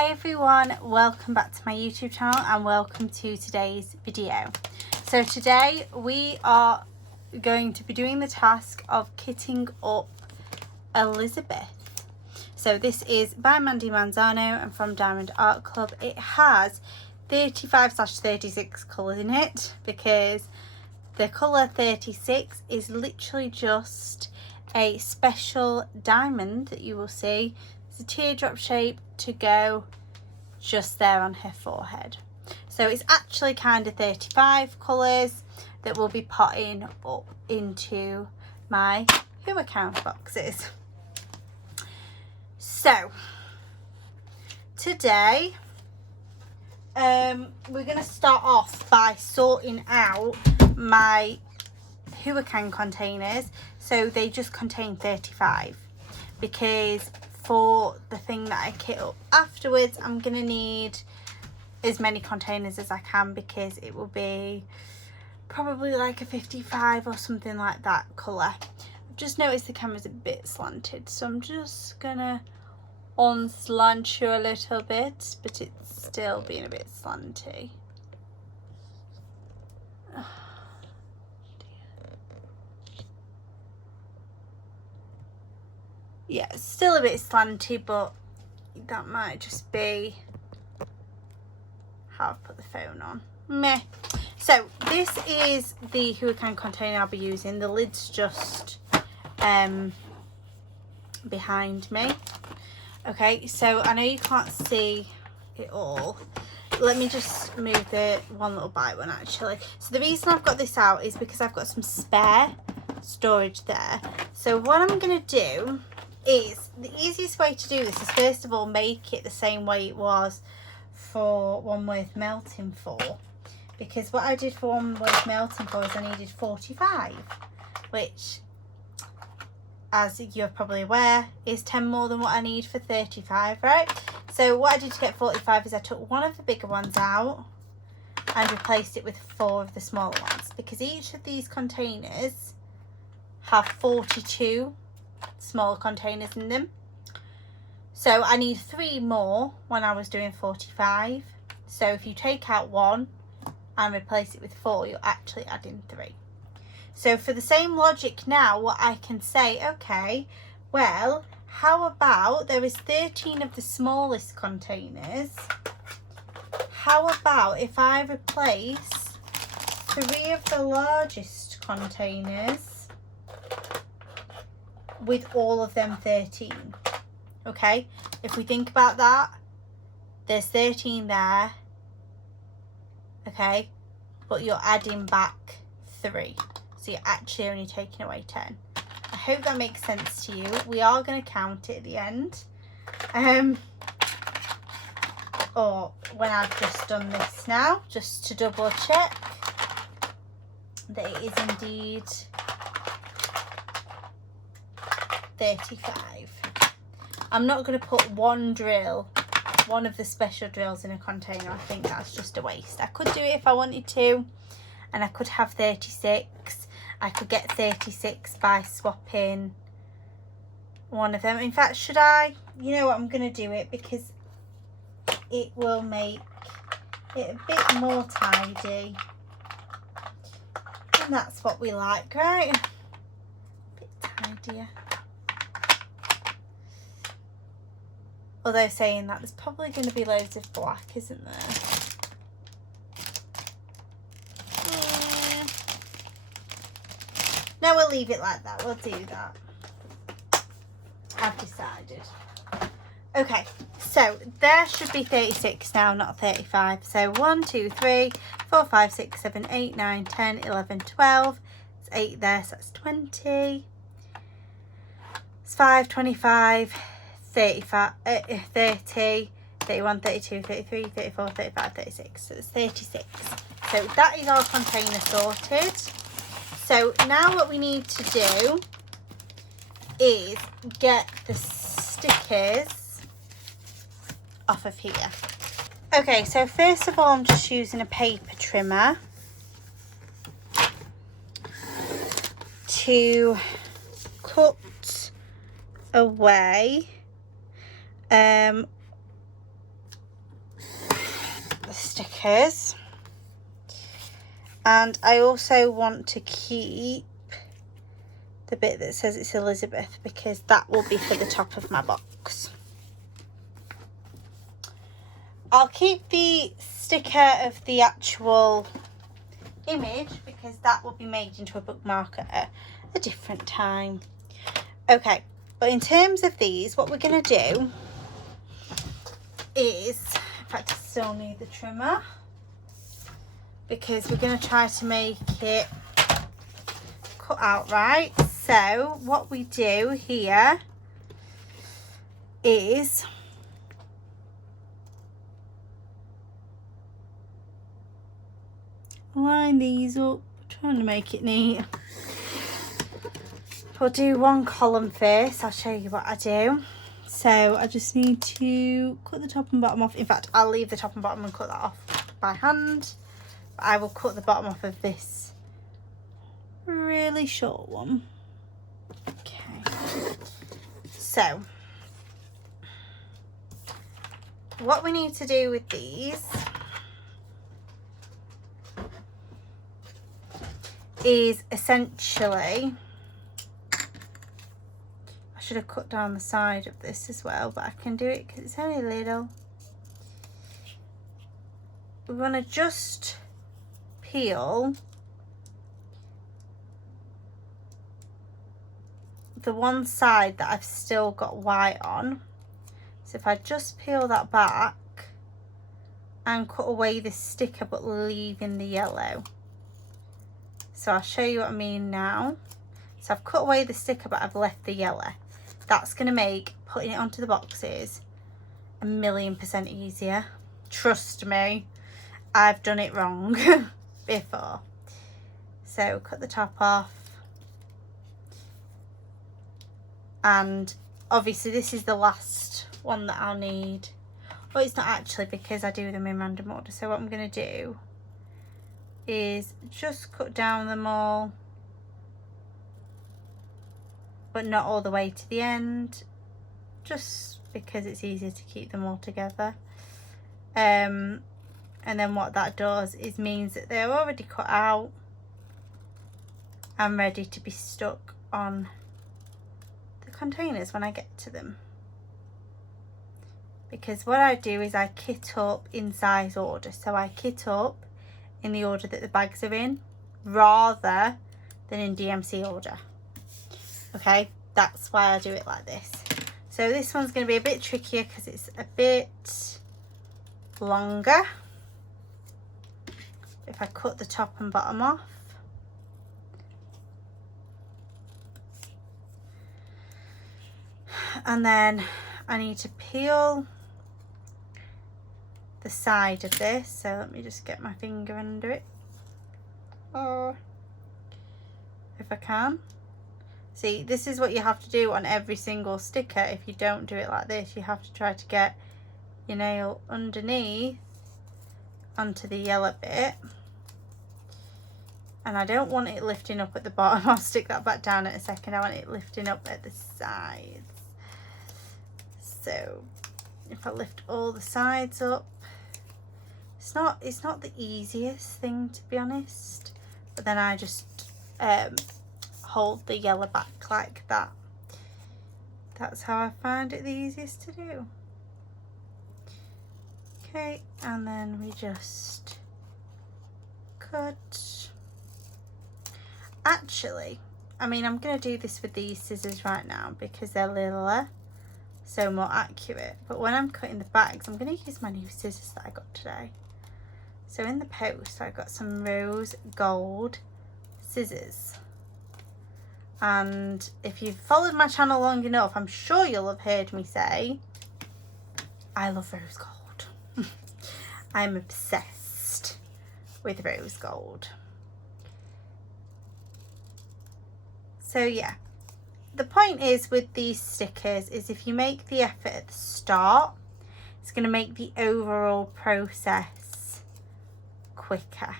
Hi everyone, welcome back to my YouTube channel and welcome to today's video. So today we are going to be doing the task of kitting up Elizabeth. So this is by Mandie Manzano and from Diamond Art Club. It has 35/36 colours in it because the colour 36 is literally just a special diamond that you will see. It's a teardrop shape to go just there on her forehead. So it's actually kind of 35 colours that we'll be potting up into my Who account boxes. So today we're going to start off by sorting out my Who can containers. So they just contain 35 because for the thing that I kit up afterwards I'm going to need as many containers as I can because it will be probably like a 55 or something like that colour. I've just noticed the camera's a bit slanted, so I'm just going to unslant you a little bit, but it's still being a bit slanty. Yeah, it's still a bit slanty, but that might just be how I've put the phone on. Meh. So this is the Hurricane container I'll be using. The lid's just behind me. Okay, so I know you can't see it all. Let me just move the one little bite one actually. So the reason I've got this out is because I've got some spare storage there. So what I'm going to do is, the easiest way to do this is first of all make it the same way it was for One Worth Melting for, because what I did for One Worth Melting for is I needed 45, which, as you're probably aware, is 10 more than what I need for 35, right? So what I did to get 45 is I took one of the bigger ones out and replaced it with 4 of the smaller ones, because each of these containers have 42 smaller containers in them. So I need 3 more when I was doing 45. So if you take out 1 and replace it with 4, you're actually adding 3. So for the same logic now, what I can say, okay, well, how about there is 13 of the smallest containers. How about if I replace 3 of the largest containers with all of them 13? Okay, if we think about that, there's 13 there, okay, but you're adding back 3, so you're actually only taking away 10. I hope that makes sense to you. We are going to count it at the end, or when I've just done this now, just to double check that it is indeed 35. I'm not going to put one of the special drills in a container. I think that's just a waste. I could do it if I wanted to, and I could have 36. I could get 36 by swapping one of them. In fact, should I? You know what, I'm going to do it because it will make it a bit more tidy. And that's what we like, right? A bit tidier. Although saying that, there's probably going to be loads of black, isn't there? Yeah. No, we'll leave it like that. We'll do that. I've decided. Okay, so there should be 36 now, not 35. So 1, 2, 3, 4, 5, 6, 7, 8, 9, 10, 11, 12. It's 8 there, so that's 20. It's 5, 25. 35, 30, 31, 32, 33, 34, 35, 36. So it's 36. So that is our container sorted. So now what we need to do is get the stickers off of here. Okay, so first of all, I'm just using a paper trimmer to cut away stickers. And I also want to keep the bit that says it's Elizabeth, because that will be for the top of my box. I'll keep the sticker of the actual image because that will be made into a bookmark at a different time. Okay, but in terms of these, what we're going to do is, in fact I still need the trimmer, because we're going to try to make it cut out right. So what we do here is line these up, trying to make it neat. We'll do one column first. I'll show you what I do. So I just need to cut the top and bottom off. In fact, I'll leave the top and bottom and cut that off by hand. But I will cut the bottom off of this really short one. Okay. So what we need to do with these is essentially, I should have cut down the side of this as well, but I can do it because it's only little. We're going to just peel the one side that I've still got white on. So if I just peel that back and cut away this sticker but leaving the yellow. So I'll show you what I mean now. So I've cut away the sticker but I've left the yellow. That's going to make putting it onto the boxes 1,000,000% easier. Trust me, I've done it wrong before. So cut the top off. And obviously this is the last one that I'll need. Well, it's not actually, because I do them in random order. So what I'm going to do is just cut down them all, but not all the way to the end, just because it's easier to keep them all together. And then what that does is means that they're already cut out and ready to be stuck on the containers when I get to them. Because what I do is I kit up in size order. So I kit up in the order that the bags are in, rather than in DMC order. Okay, that's why I do it like this. So this one's going to be a bit trickier because it's a bit longer. If I cut the top and bottom off, and then I need to peel the side of this. So let me just get my finger under it, or if I can. See, this is what you have to do on every single sticker. If you don't do it like this, you have to try to get your nail underneath onto the yellow bit. And I don't want it lifting up at the bottom. I'll stick that back down in a second. I want it lifting up at the sides. So if I lift all the sides up, it's not the easiest thing, to be honest. But then I just hold the yellow back like that. That's how I find it the easiest to do. Okay, and then we just cut. Actually, I mean, I'm going to do this with these scissors right now because they're littler, so more accurate. But when I'm cutting the bags, I'm going to use my new scissors that I got today. So in the post, I got some rose gold scissors. And if you've followed my channel long enough, I'm sure you'll have heard me say, I love rose gold. I'm obsessed with rose gold. So yeah, the point is with these stickers is if you make the effort at the start, it's going to make the overall process quicker.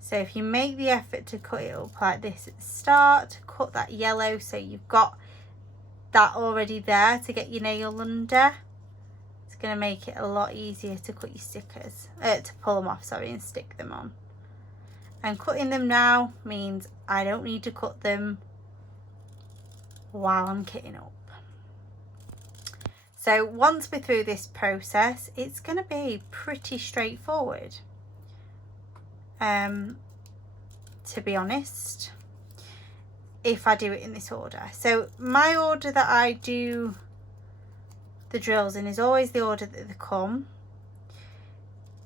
So if you make the effort to cut it up like this at the start, to cut that yellow so you've got that already there to get your nail under, it's going to make it a lot easier to cut your stickers, to pull them off, sorry, and stick them on. And cutting them now means I don't need to cut them while I'm kitting up. So once we're through this process, it's going to be pretty straightforward, to be honest, if I do it in this order. So my order that I do the drills in is always the order that they come.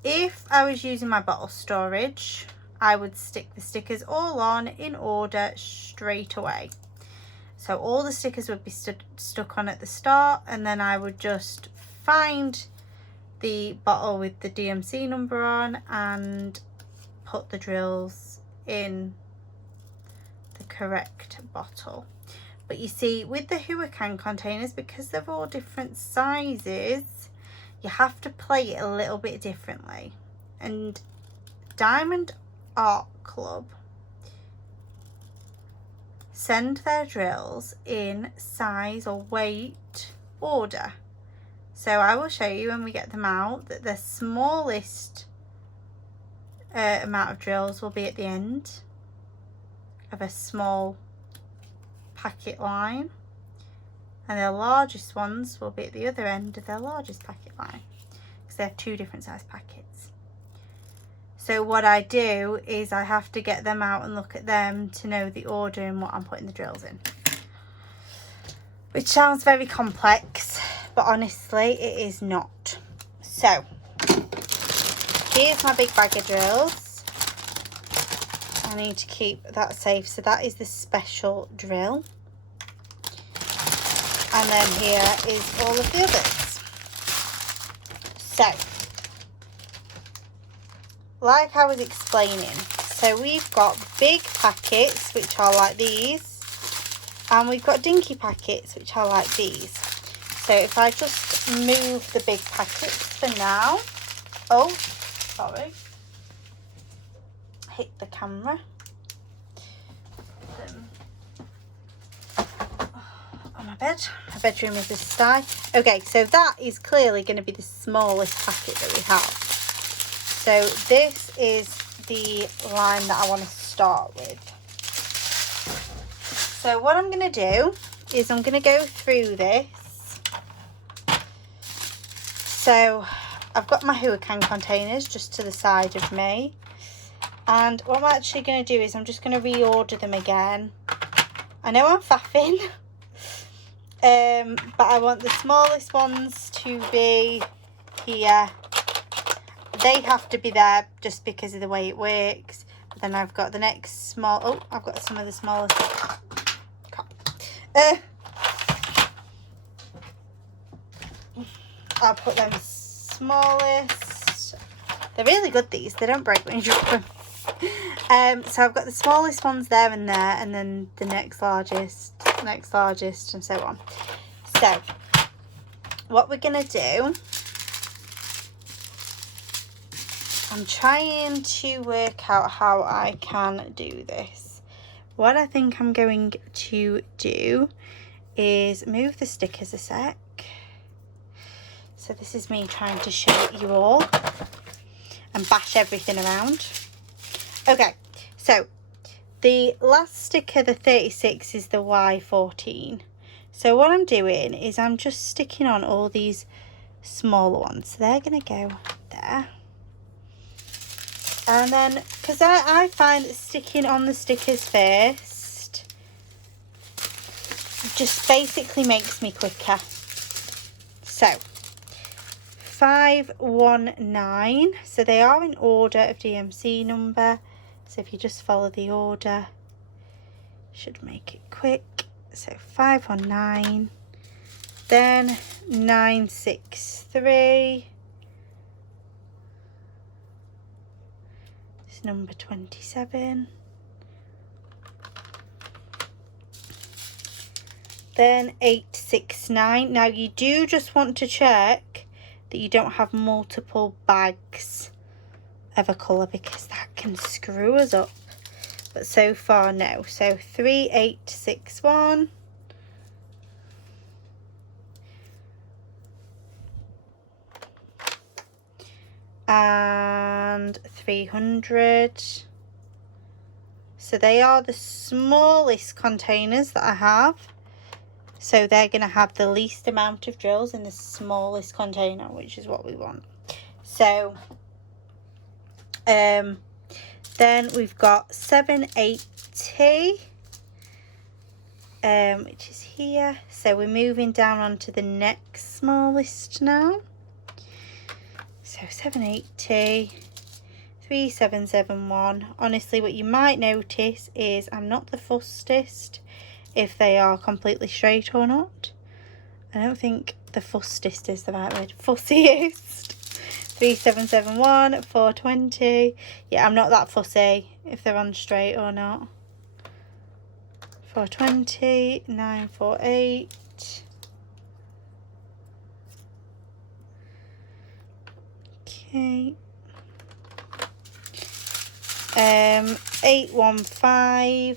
If I was using my bottle storage, I would stick the stickers all on in order straight away. So all the stickers would be stuck on at the start, and then I would just find the bottle with the DMC number on and put the drills in the correct bottle. But you see, with the Huracan containers, because they're all different sizes, you have to play it a little bit differently. And Diamond Art Club send their drills in size or weight order. So I will show you when we get them out that the smallest amount of drills will be at the end of a small packet line, and the largest ones will be at the other end of their largest packet line, because they have two different size packets. So what I do is I have to get them out and look at them to know the order and what I'm putting the drills in, which sounds very complex, but honestly it is not. So here's my big bag of drills. I need to keep that safe. So that is the special drill, and then here is all of the others. So like I was explaining, so we've got big packets, which are like these, and we've got dinky packets, which are like these. So if I just move the big packets for now, oh, sorry, hit the camera. On my bed. My bedroom is this side. Okay, so that is clearly going to be the smallest packet that we have. So this is the line that I want to start with. So what I'm going to do is I'm going to go through this. So I've got my Huracan containers just to the side of me. And what I'm actually going to do is I'm just going to reorder them again. I know I'm faffing. But I want the smallest ones to be here. They have to be there just because of the way it works. But then I've got the next small... Oh, I've got some of the smallest. I'll put them smallest. They're really good, these. They don't break when you drop them. So I've got the smallest ones there, and then the next largest, and so on. So what we're going to do... I'm trying to work out how I can do this. What I think I'm going to do is move the stickers a sec. So this is me trying to show you all and bash everything around. Okay, so the last sticker, the 36, is the Y14. So what I'm doing is I'm just sticking on all these smaller ones. So they're going to go there. And then, because I find that sticking on the stickers first just basically makes me quicker. So 519, so they are in order of DMC number, so if you just follow the order, should make it quick. So 519, then 963, it's number 27, then 869. Now you do just want to check that you don't have multiple bags of a colour, because that can screw us up, but so far no. So 3861, and 300. So they are the smallest containers that I have. So they're going to have the least amount of drills in the smallest container, which is what we want. So then we've got 780, which is here. So we're moving down onto the next smallest now. So 780, 3771. Honestly, what you might notice is I'm not the fussest if they are completely straight or not. I don't think the fussest is the right word. Fussiest. 3771, 420. Yeah, I'm not that fussy if they're on straight or not. 420, 948. Okay. 815.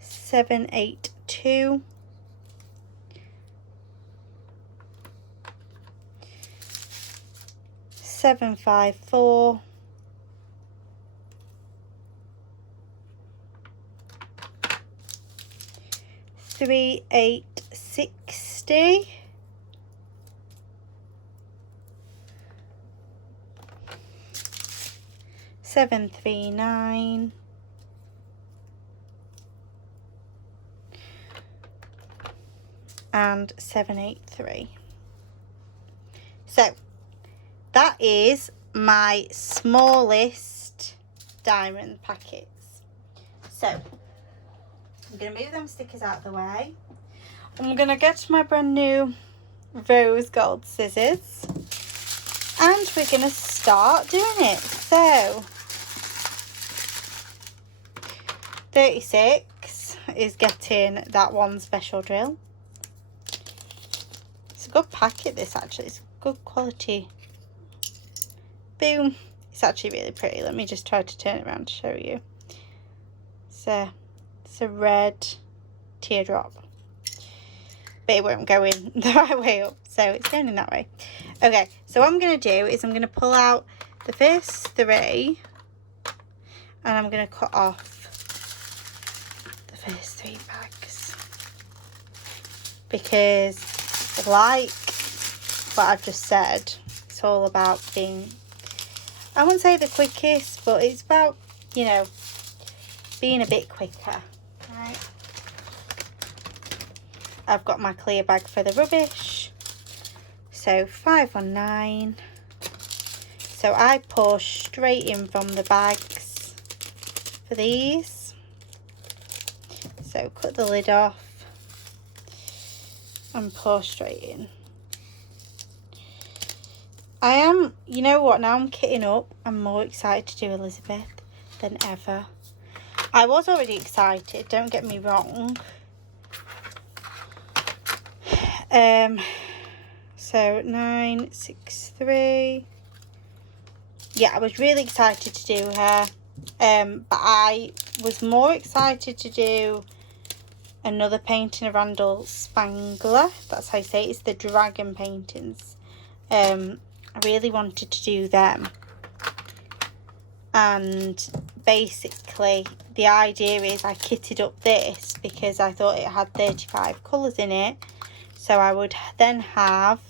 782. 754. 3860. 739. And 783. So that is my smallest diamond packets. So I'm going to move them stickers out of the way. I'm going to get my brand new rose gold scissors and we're going to start doing it. So 36 is getting that one special drill. It's a good packet, this actually. It's good quality. Boom. It's actually really pretty. Let me just try to turn it around to show you. It's a red teardrop. But it won't go in the right way up. So it's going in that way. Okay, so what I'm going to do is I'm going to pull out the first 3. And I'm going to cut off the first 3 bags. Because like what I've just said, it's all about being, I wouldn't say the quickest, but it's about, you know, being a bit quicker. Right, I've got my clear bag for the rubbish, so 519. So I pour straight in from the bags for these. So cut the lid off and pour straight in. I am, you know what, now I'm kitting up. I'm more excited to do Elizabeth than ever. I was already excited, don't get me wrong. So 963. Yeah, I was really excited to do her. But I was more excited to do another painting of Randall Spangler. That's how you say it. It's the dragon paintings. I really wanted to do them. And basically the idea is I kitted up this because I thought it had 35 colours in it. So I would then have,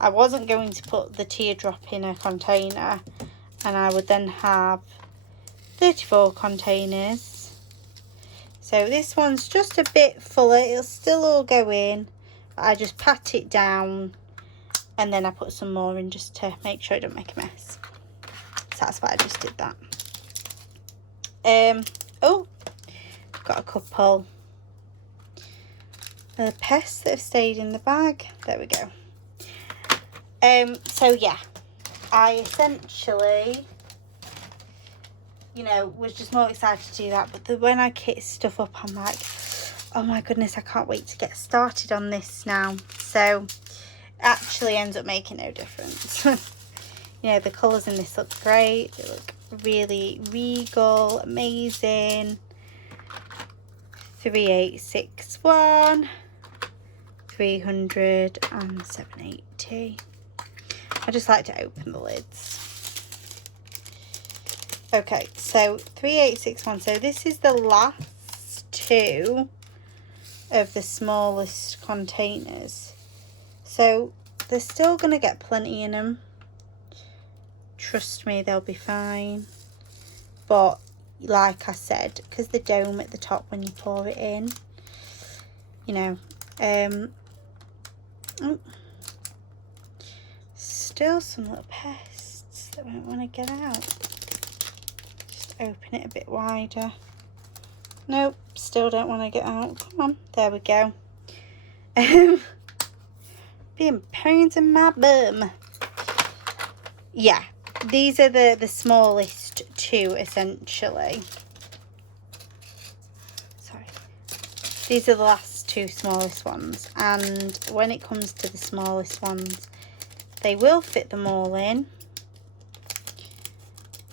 I wasn't going to put the teardrop in a container, and I would then have 34 containers. So this one's just a bit fuller, it'll still all go in, but I just pat it down and then I put some more in just to make sure I don't make a mess. So that's why I just did that. Oh, got a couple pests that have stayed in the bag. There we go. So yeah, I essentially, you know, was just more excited to do that. But when I kit stuff up, I'm like, oh my goodness, I can't wait to get started on this now. So it actually ends up making no difference. You know, the colours in this look great. They look really regal, amazing. 3861. 307.80. I just like to open the lids. Okay, so 3861. So this is the last two of the smallest containers. So they're still going to get plenty in them. Trust me, they'll be fine. But like I said, because the dome at the top when you pour it in, you know, still some little pests that won't want to get out. Just open it a bit wider. Nope, still don't want to get out. Come on, there we go. Being pains in my bum. Yeah, these are the smallest two essentially. Sorry. These are the last two smallest ones, and when it comes to the smallest ones, they will fit them all in,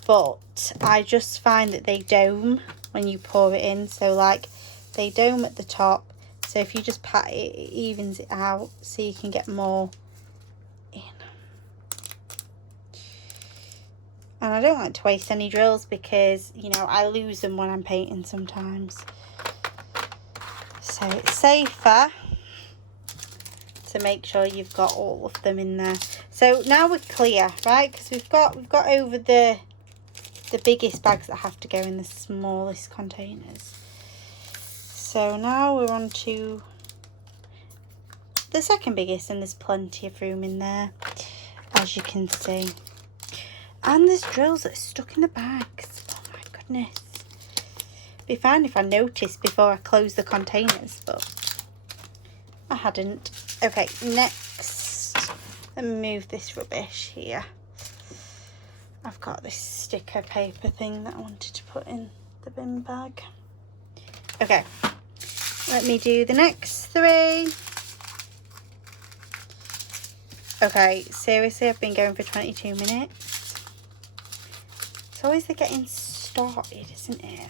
but I just find that they dome when you pour it in. So like they dome at the top, so if you just pat it, it evens it out so you can get more in. And I don't like to waste any drills because, you know, I lose them when I'm painting sometimes. So it's safer to make sure you've got all of them in there. So now we're clear, right? Because we've got over the biggest bags that have to go in the smallest containers. So now we're on to the second biggest, and there's plenty of room in there, as you can see. And there's drills that are stuck in the bags. Oh my goodness. Be fine if I noticed before I close the containers, but I hadn't. Okay, next, let me move this rubbish here. I've got this sticker paper thing that I wanted to put in the bin bag. Okay, let me do the next three. Okay, seriously, I've been going for 22 minutes. It's always the getting started, isn't it?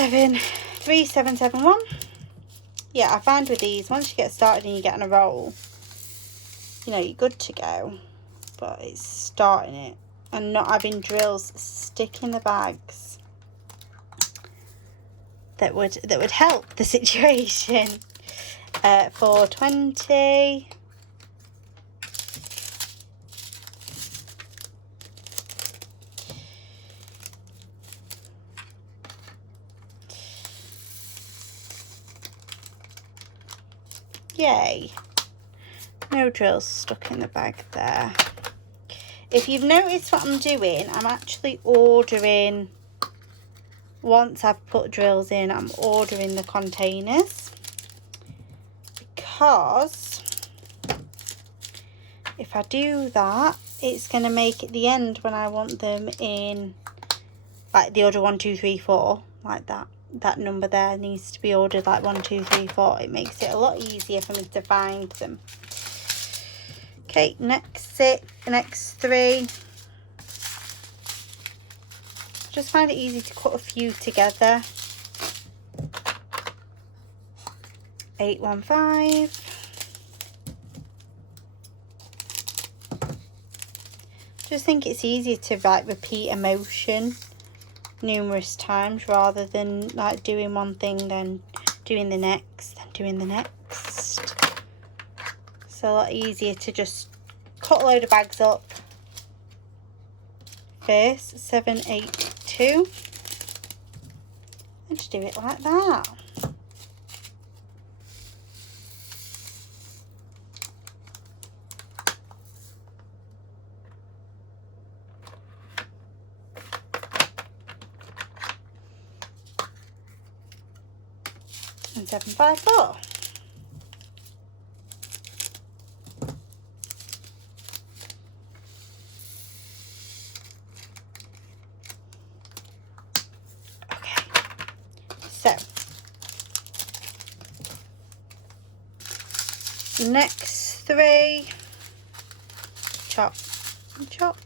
3771. Yeah, I find with these, once you get started and you get on a roll, you know, you're good to go. But it's starting it and not having drills stick in the bags that would help the situation. 420. Yay. No drills stuck in the bag there. If you've noticed what I'm doing, I'm actually ordering, once I've put drills in, I'm ordering the containers. Because if I do that, it's going to make at the end when I want them in, like the order 1, 2, 3, 4, like that. That number there needs to be ordered like 1, 2, 3, 4. It makes it a lot easier for me to find them. Okay, next three. Just find it easy to cut a few together. 815. Just think it's easier to like repeat a motion numerous times rather than like doing one thing then doing the next then doing the next. It's a lot easier to just cut a load of bags up first. 782 and just do it like that. And 754. Okay, so next three, chop and chop.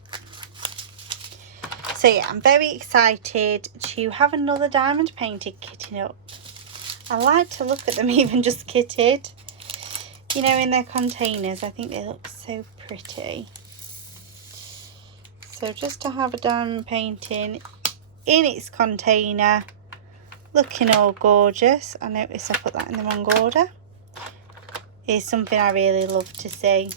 So yeah, I'm very excited to have another diamond painted kitting up. I like to look at them even just kitted. You know, in their containers. I think they look so pretty. So just to have a diamond painting in its container, looking all gorgeous. I noticed I put that in the wrong order. Is something I really love to see.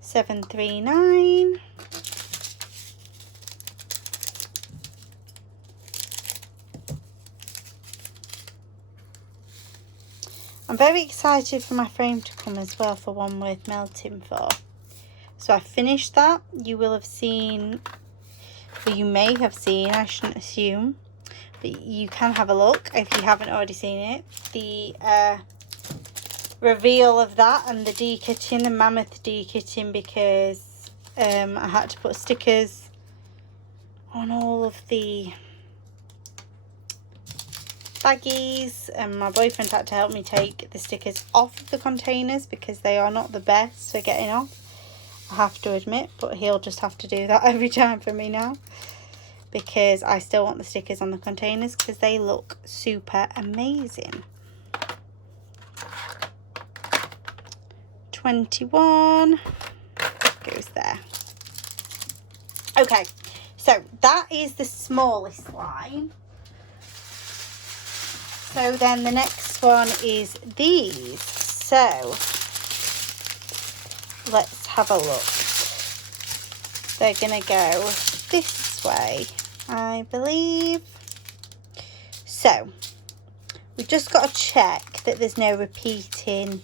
739. I'm very excited for my frame to come as well, for one worth melting for. So I finished that. You will have seen, or you may have seen, I shouldn't assume, but you can have a look if you haven't already seen it. The reveal of that and the de-kitting, the mammoth de-kitting, because I had to put stickers on all of the baggies, and my boyfriend had to help me take the stickers off of the containers because they are not the best for getting off, I have to admit, but he'll just have to do that every time for me now, because I still want the stickers on the containers because they look super amazing. 21 goes there. Okay, so that is the smallest line. So then the next one is these. So let's have a look. They're gonna go this way, I believe. So we've just got to check that there's no repeating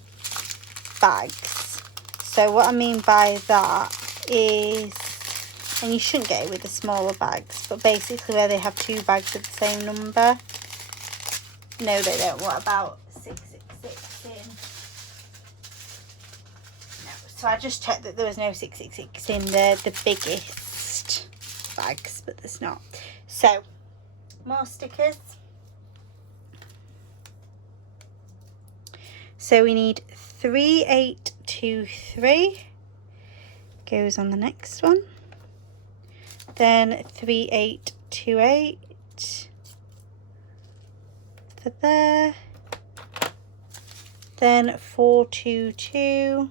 bags. So what I mean by that is, and you shouldn't get it with the smaller bags, but basically where they have two bags of the same number. No, they don't. What about 666 in? No. So I just checked that there was no 666 in the biggest bags, but there's not. So, more stickers. So we need 3823. Goes on the next one. Then 3828. For there, then 422,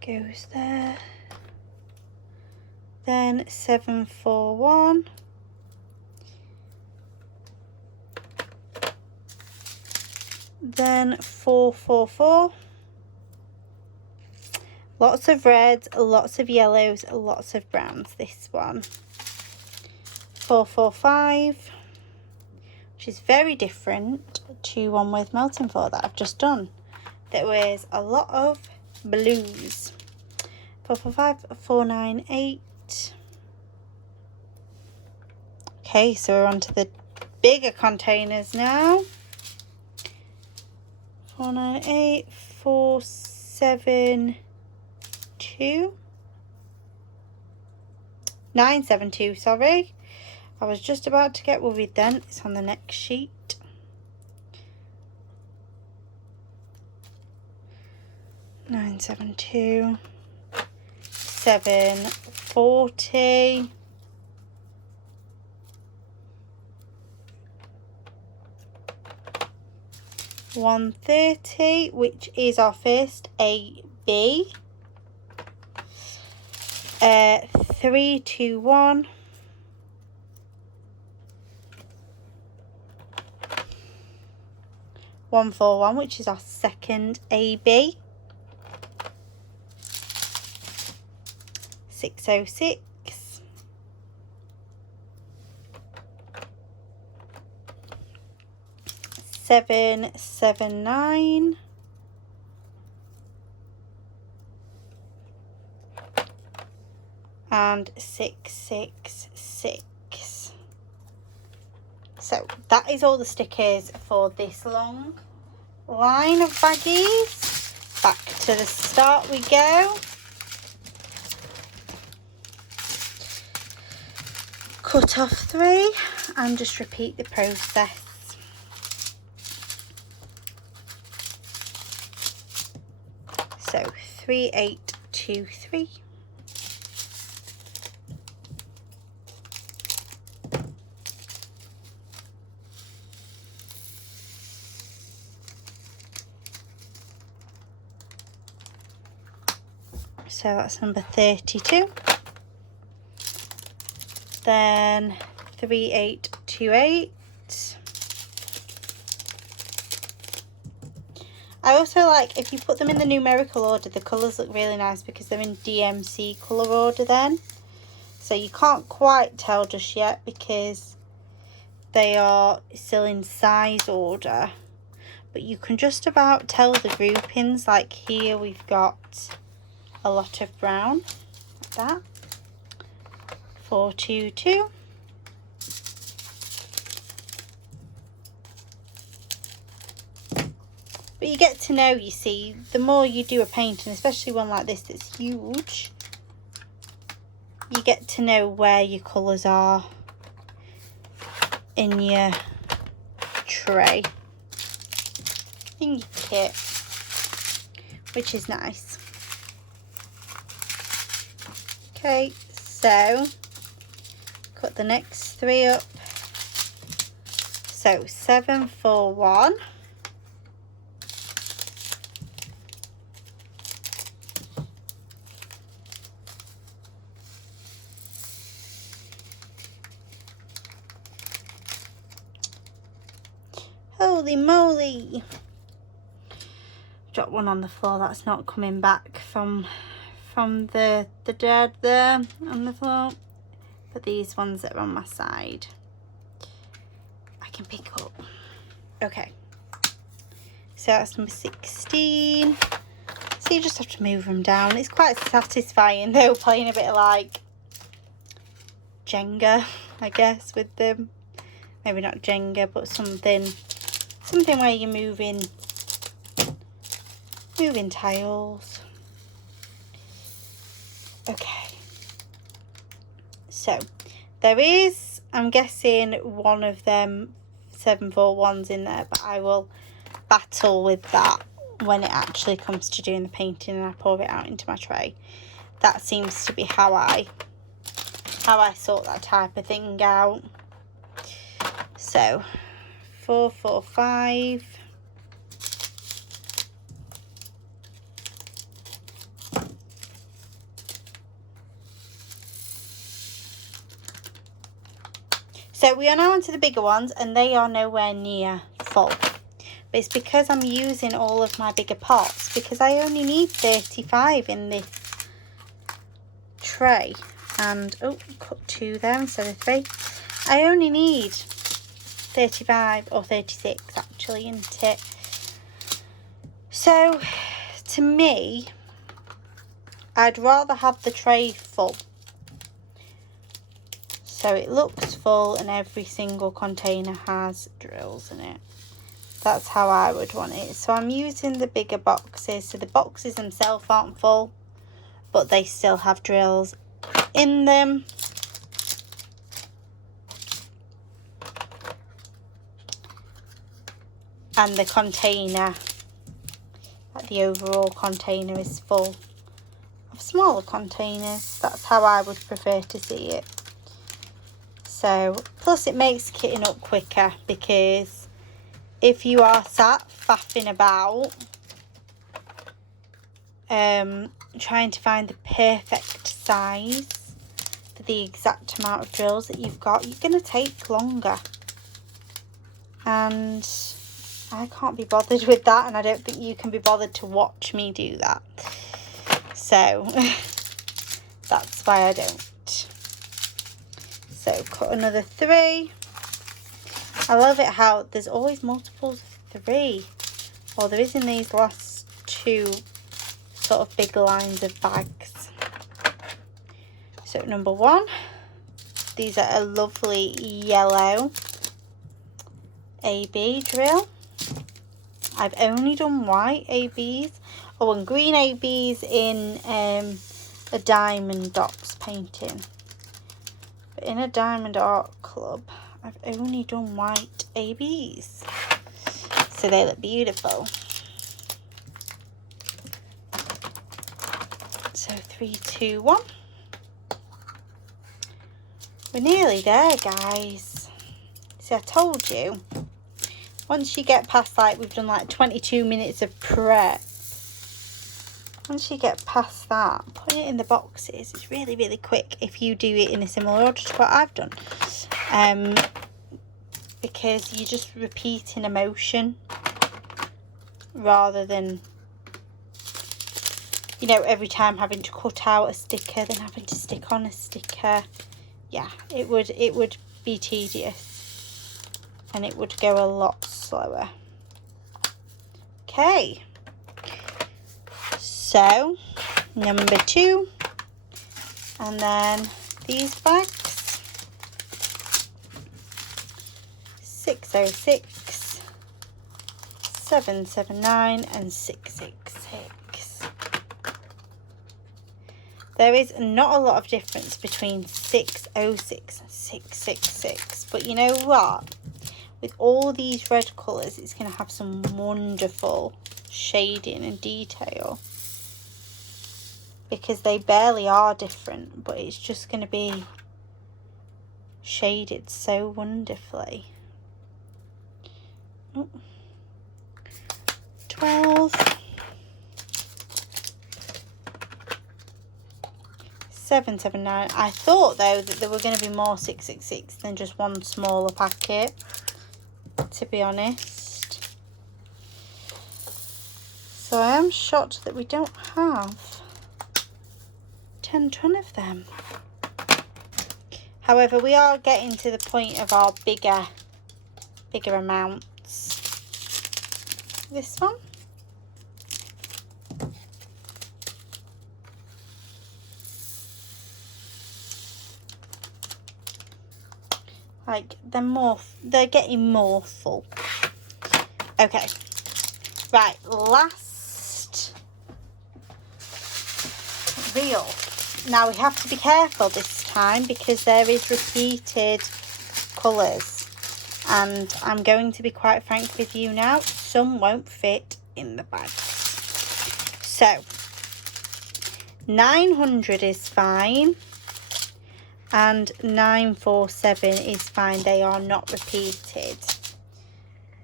goes there, then 741, then 444. Lots of reds, lots of yellows, lots of browns, this one. 445, which is very different to one with melting for that I've just done. That was a lot of blues. 445, 498. Okay, so we're on to the bigger containers now. 498, 472. 972, sorry. I was just about to get worried then. It's on the next sheet. Nine 7 40. 130, which is our first AB. 321. 141, which is our second AB. 606. 779. And 666. So that is all the stickers for this long line of baggies. Back to the start we go. Cut off 3 and just repeat the process. So 3823. So that's number 32. Then 3828. I also like, if you put them in the numerical order, the colours look really nice because they're in DMC colour order then. So you can't quite tell just yet because they are still in size order. But you can just about tell the groupings. Like here we've got a lot of brown, like that. 422. But you get to know, you see, the more you do a painting, especially one like this that's huge, you get to know where your colours are in your tray, in your kit, which is nice. Okay, so cut the next three up. So 741. Holy moly! Dropped one on the floor. That's not coming back from the dead there on the floor. But these ones that are on my side, I can pick up. Okay. So that's number 16. So you just have to move them down. It's quite satisfying though, playing a bit of like Jenga, I guess, with them. Maybe not Jenga, but something where you're moving tiles. Okay. So there is, I'm guessing, one of them 741s in there, but I will battle with that when it actually comes to doing the painting and I pour it out into my tray. That seems to be how I sort that type of thing out. So 445. So we are now onto the bigger ones, and they are nowhere near full. But it's because I'm using all of my bigger pots, because I only need 35 in this tray. And, oh, cut 2 there instead of 3. I only need 35 or 36 actually, isn't it? So, to me, I'd rather have the tray full. So it looks full and every single container has drills in it. That's how I would want it. So I'm using the bigger boxes. So the boxes themselves aren't full, but they still have drills in them. And the container, like the overall container, is full of smaller containers. That's how I would prefer to see it. So, plus it makes kitting up quicker, because if you are sat faffing about trying to find the perfect size for the exact amount of drills that you've got, you're going to take longer. And I can't be bothered with that, and I don't think you can be bothered to watch me do that. So, that's why I don't. So cut another 3. I love it how there's always multiples of 3. Well, there is in these last 2 sort of big lines of bags. So number 1. These are a lovely yellow AB drill. I've only done white ABs. Oh, and green ABs in a Diamond Dots painting. In a Diamond Art Club, I've only done white ABs, so they look beautiful. So 3, 2, 1. We're nearly there, guys. See, I told you, once you get past, like, we've done like 22 minutes of prep, once you get past that, putting it in the boxes is really, really quick if you do it in a similar order to what I've done. Because you're just repeating a motion rather than, you know, every time having to cut out a sticker, then having to stick on a sticker. Yeah, it would be tedious and it would go a lot slower. Okay, so number 2, and then these bags, 606, 779 and 666. There is not a lot of difference between 606 and 666, but you know what? With all these red colours, it's going to have some wonderful shading and detail, because they barely are different, but it's just going to be shaded so wonderfully. Oh. 12, 779. I thought though that there were going to be more 666 than just one smaller packet, to be honest. So I am shocked that we don't have 10 ton of them. However, we are getting to the point of our bigger amounts. This one, like they're getting more full. Okay, right, last reel. Now we have to be careful this time because there is repeated colours, and I'm going to be quite frank with you now, some won't fit in the bag. So 900 is fine and 947 is fine. They are not repeated,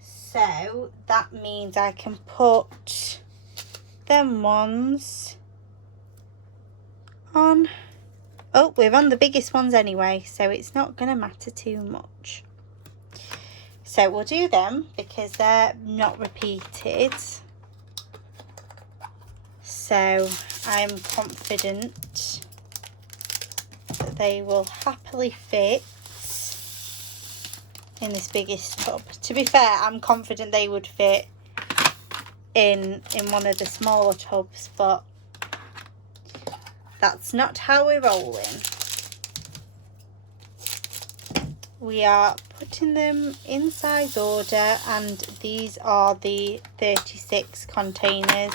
so that means I can put them ones on. Oh, we're on the biggest ones anyway, so it's not going to matter too much. So we'll do them because they're not repeated. So I'm confident that they will happily fit in this biggest tub. To be fair, I'm confident they would fit in one of the smaller tubs, but that's not how we're rolling. We are putting them in size order, and these are the 36 containers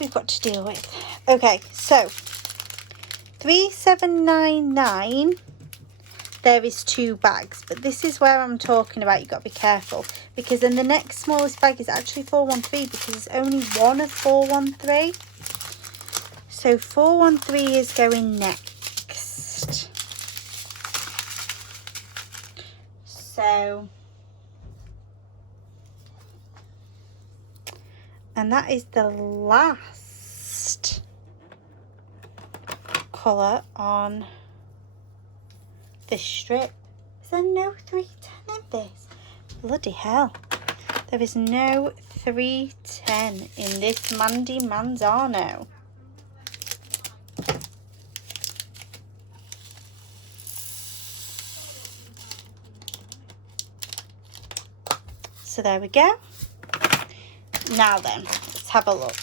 we've got to deal with. Okay, so 3799, there is 2 bags, but this is where I'm talking about. You've got to be careful, because then the next smallest bag is actually 413, because it's only one of 413. So 413 is going next. So, and that is the last colour on this strip. Is there no 310 in this? Bloody hell. There is no 310 in this Mandie Manzano. So there we go. Now then, let's have a look.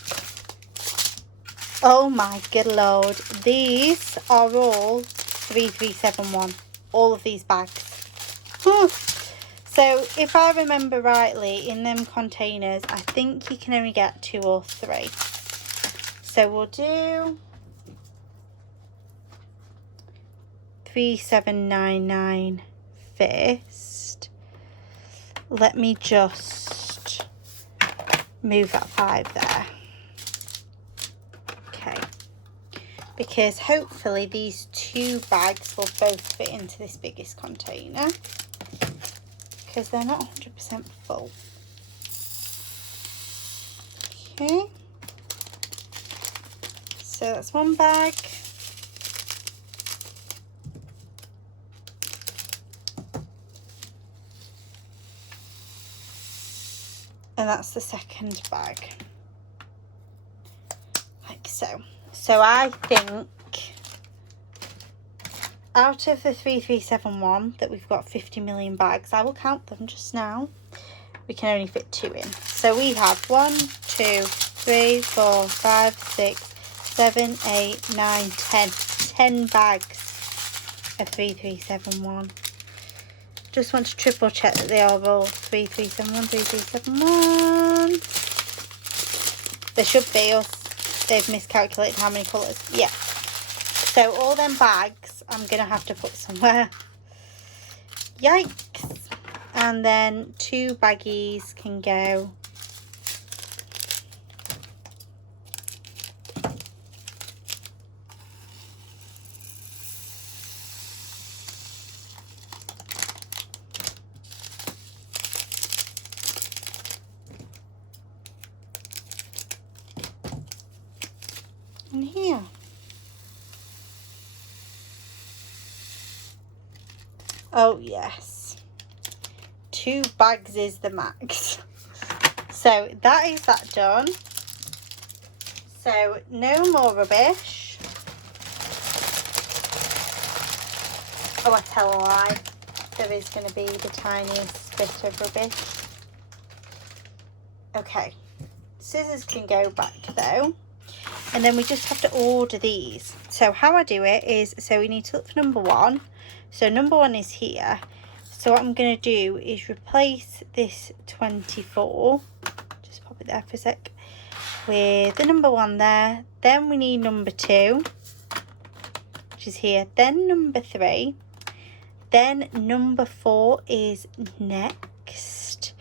Oh my good lord. These are all 3371. All of these bags. Whew. So if I remember rightly, in them containers, I think you can only get 2 or 3. So we'll do 3799 first. Let me just move that 5 there. Okay. Because hopefully these 2 bags will both fit into this biggest container, because they're not 100% full. Okay. So that's one bag. And that's the second bag. Like so. So I think out of the 3371 that we've got 50 million bags, I will count them just now. We can only fit 2 in. So we have 1, 2, 3, 4, 5, 6, 7, 8, 9, 10. 10 bags of 3371. Just want to triple check that they are all 3371, 3371. There should be, or they've miscalculated how many colours. Yeah. So all them bags I'm going to have to put somewhere. Yikes. And then 2 baggies can go in here. Oh yes, 2 bags is the max. So that is that done. So no more rubbish. Oh, I tell a lie. There is going to be the tiniest bit of rubbish. Okay, scissors can go back though. And then we just have to order these. So how I do it is, so we need to look for number 1. So number 1 is here. So what I'm going to do is replace this 24. Just pop it there for a sec. With the number 1 there. Then we need number 2, which is here. Then number 3. Then number 4 is next.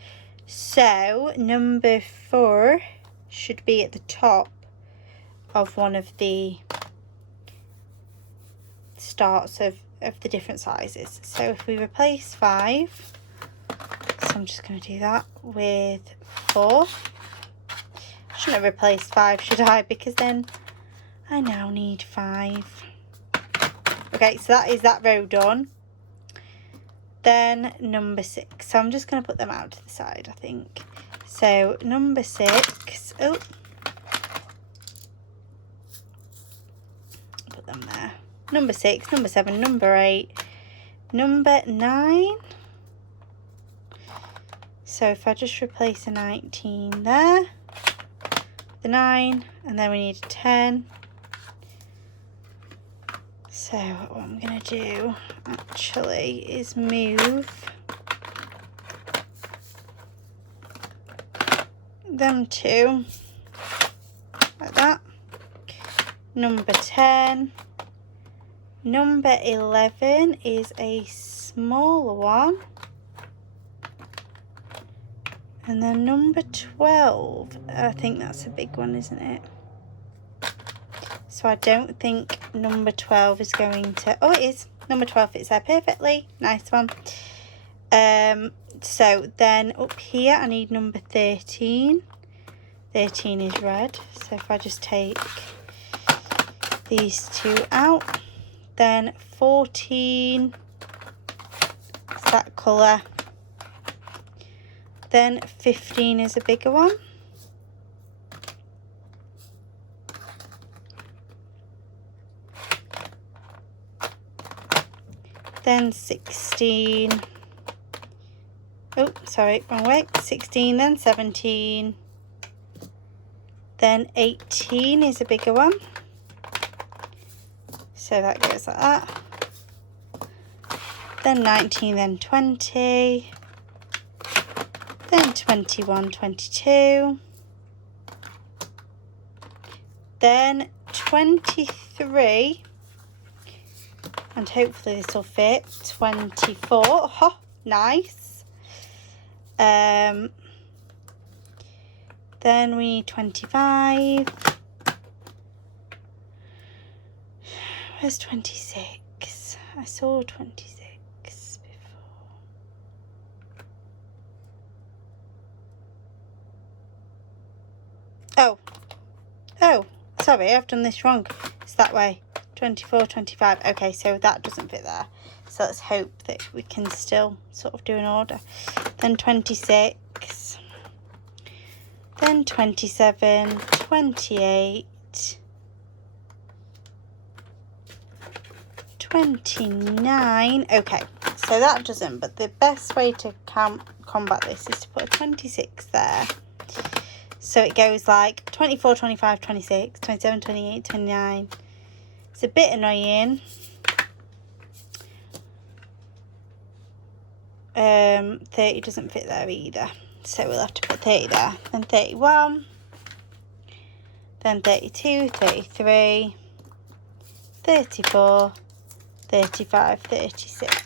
So number 4 should be at the top of one of the starts of the different sizes. So if we replace 5, so I'm just going to do that with 4. Shouldn't have replaced 5, should I? Because then I now need 5. Okay, so that is that row done. Then number 6. So I'm just going to put them out to the side, I think. So number 6. Oh, put them there. Number 6, number 7, number 8, number 9. So if I just replace a 19 there, the 9, and then we need a 10. So what I'm going to do actually is move them 2 like that. Number 10. Number 11 is a smaller one. And then number 12, I think that's a big one, isn't it? So I don't think number 12 is going to... Oh, it is. Number 12 fits there perfectly. Nice one. So then up here I need number 13. 13 is red. So if I just take these 2 out. Then 14 is that colour. Then 15 is a bigger one. Then 16. Oh, sorry, wrong way. 16, then 17. Then 18 is a bigger one. So that goes like that. Then 19, then 20. Then 21, 22. Then 23. And hopefully this will fit. 24. Oh, nice. Then we need 25. Where's 26? I saw 26 before. Oh. Oh, sorry, I've done this wrong. It's that way. 24, 25. Okay, so that doesn't fit there. So let's hope that we can still sort of do an order. Then 26. Then 27, 28. 29. Okay, so that doesn't, but the best way to combat this is to put a 26 there. So it goes like 24, 25, 26, 27, 28, 29. It's a bit annoying. 30 doesn't fit there either. So we'll have to put 30 there. Then 31. Then 32, 33, 34, 35, 36.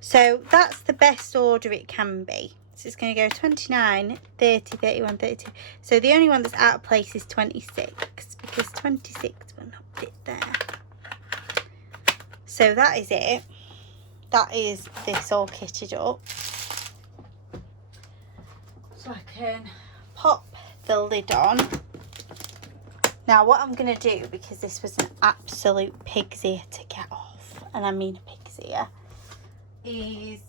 So that's the best order it can be. So it's going to go 29, 30, 31, 32. So the only one that's out of place is 26, because 26 will not fit there. So that is it. That is this all kitted up. So I can pop the lid on. Now what I'm going to do, because this was an absolute pig's ear to get off, and I mean a pig's ear, is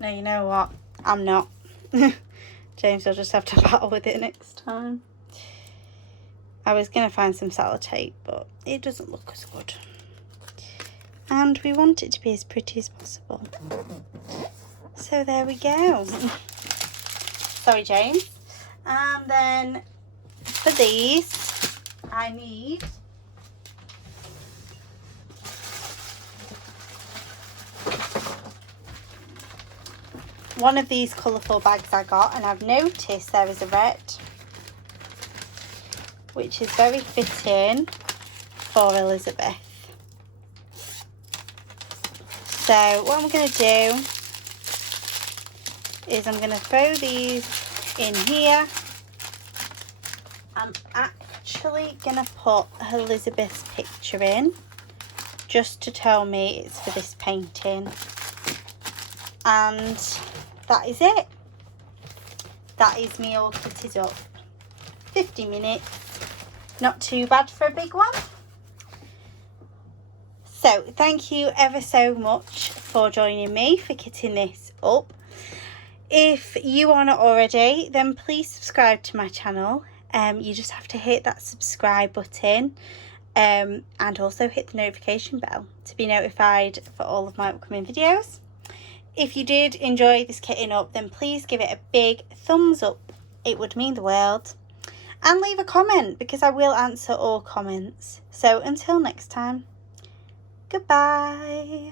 no, you know what? I'm not. James will just have to battle with it next time. I was going to find some sellotape, but it doesn't look as good. And we want it to be as pretty as possible. So there we go. Sorry, James. And then for these, I need one of these colourful bags I got, and I've noticed there is a red, which is very fitting for Elizabeth. So what I'm going to do is I'm going to throw these in here. I'm actually going to put Elizabeth's picture in, just to tell me it's for this painting. And that is it. That is me all kitted up. 50 minutes. Not too bad for a big one. So thank you ever so much for joining me for kitting this up. If you are not already, then please subscribe to my channel. You just have to hit that subscribe button, and also hit the notification bell to be notified for all of my upcoming videos. If you did enjoy this kitting up, then please give it a big thumbs up. It would mean the world. And leave a comment, because I will answer all comments. So until next time, goodbye.